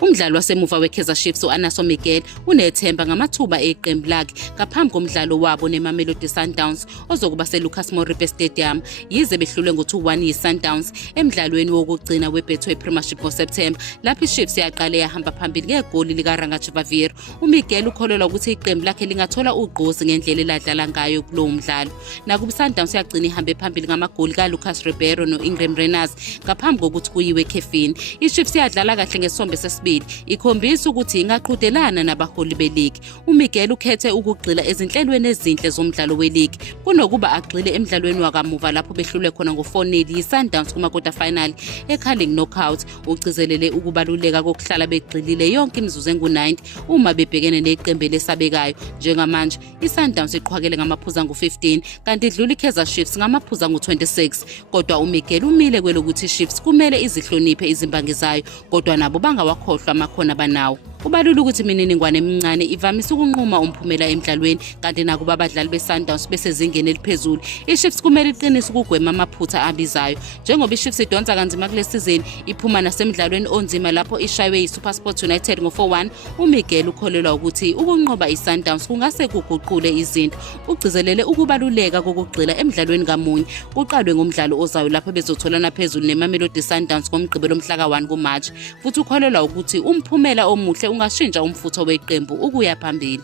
Umdlali wasemuva weKaizer Chiefs u-Anaso Miguel unethemba ngamathuba eqembu lakhe ngaphambi komdlalo wabo neMamelodi Sundowns ozokuba seLucas Moripe Stadium, yize behlulwe ngo-2-1 yiSundowns emdlalweni wokugcina weBetway Premiership ngoSepthemba, lapho iChiefs yaqale yahamba phambili ngegoli likaRanga Chivaviro. uMiguel ukholelwa ukuthi iqembu lakhe lingathola ugqozi ngendlela eladlala ngayo kulowo mdlalo. Nakuba iSundowns yagcina ihambe phambili ngamagoli kaLucas Ribeiro no-Ingram Reyners ngaphambi kokuthi kuyiwe ekhefini. iChiefs yadlala kahle ngesombe sesibili, ikhombisa ukuthi ingaqhudelana nabaholi beligi. uMiguel ukhethe ukugxila ezinhlelweni ezinhle zomdlalo weligi kunokuba agxile emdlalweni wakamuva lapho behlulwe khona ngo-4-0 yiSundowns kuma-quarter final e-Carling Knockout. Ugcizelele ukubaluleka kokuhlala begxilile yonke imizuzu engu-90 uma bebhekene neqembu lesabekayo. Njengamanje iSundowns iqhwakele ngamaphuzu angu-15 kanti idlula iKaizer Chiefs ngamaphuzu angu-26, kodwa uMiguel umile kwelokuthi iChiefs kumele izihloniphe izimbangi zayo kodwa nabo bangawakhohlwa amakhono abanawo. Kubalula ukuthi imininingwane emincane ivamise ukunquma umphumela emdlalweni, kanti nakuba abadlali beSundowns besezingeni eliphezulu, iChiefs kumele iqinise ukugwema amaphutha abizayo. Njengoba iChiefs idonsa kanzima kule sizini, iphuma nasemdlalweni onzima lapho ishaywe yiSuperSport United ngo-4-1, uMiguel ukholelwa ukuthi ukunqoba iSundowns kungase kuguqule izinto. Ugcizelele ukubaluleka kokugxila emdlalweni ngamunye, kuqalwe ngomdlalo ozayo lapho bezotholana phezulu neMamelodi Sundowns ngomgqibelo mhla ka-1 kuMashi, futhi ukholelwa ukuthi umphumela omuhle ungashintsha umfutho weqembu ukuya phambili.